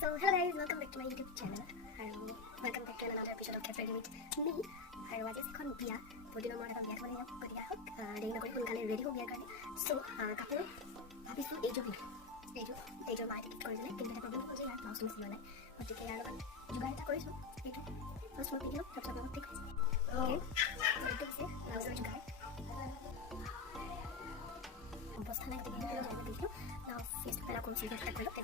So hello guys, welcome back to my YouTube channel and welcome back to another episode of Get Ready with me. And आज এখন বিয়া বদিনৰ মই এটা বিয়া খাবলৈ যাম গতিকে হওক দেৰি নকৰি সোনকালে ৰেডি হওঁ বিয়াৰ কাৰণে সো কাপোৰ ভাবিছোঁ এইযোৰ মায়ে টিকেট কৰি দিলে কিন্তু এটা প্ৰব্লেম হ'ল যে ইয়াৰ ব্লাউজটো মই চিলোৱা নাই গতিকে ইয়াৰ লগত যোগাৰ এটা কৰিছোঁ এইটো ফাৰ্ষ্ট মই পিন্ধিলোঁ তাৰপিছত আপোনালোকক ঠিক আছে অ'কে এইটো হৈছে ব্লাউজৰ যোগাৰ অৱস্থা নাই গতিকে এইটো মই পিন্ধিলোঁ নাও ফেচটো পেলা কৰোঁ চিলভাৰ এটা কৰি লওঁ